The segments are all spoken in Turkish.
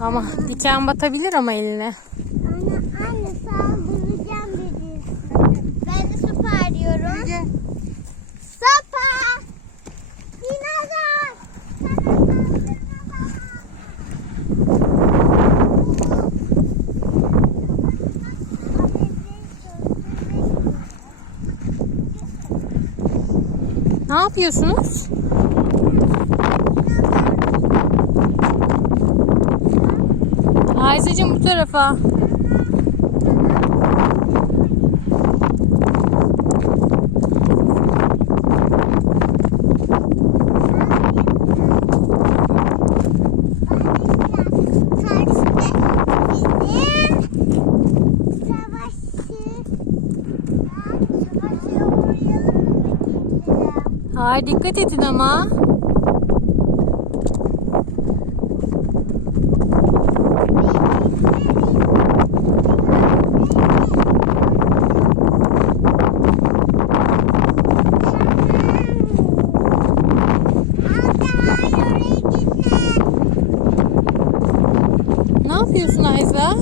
Ama diken batabilir ama eline. Anne saldıracağım birisine. Ben de sopa arıyorum. Sopa! Dinozor! Sana Ne yapıyorsunuz? Ayzacığım bu tarafa. Hayır, dikkat edin ama. Ne yapıyorsun Ayza?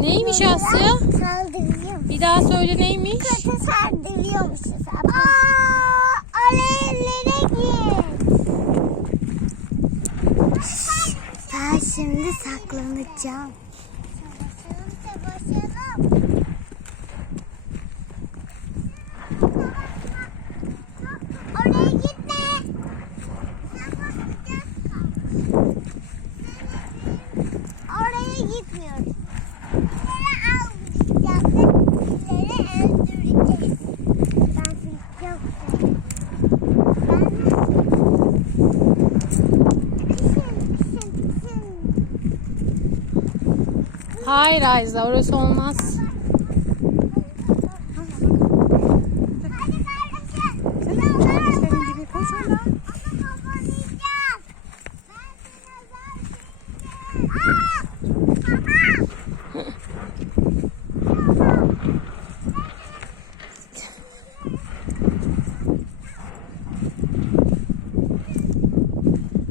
Neymiş Asya? Saldırıyorum. Bir daha söyle, neymiş? Kötü saldırıyormuşuz. Alevlere git. Ben şimdi saklanacağım. Savaşalım. Oraya gitme. Oraya gitmiyoruz. İleri almayacağız. İleri öldüreceğiz. Ben seni çok seviyorum. Hayır Ayza, orası olmaz.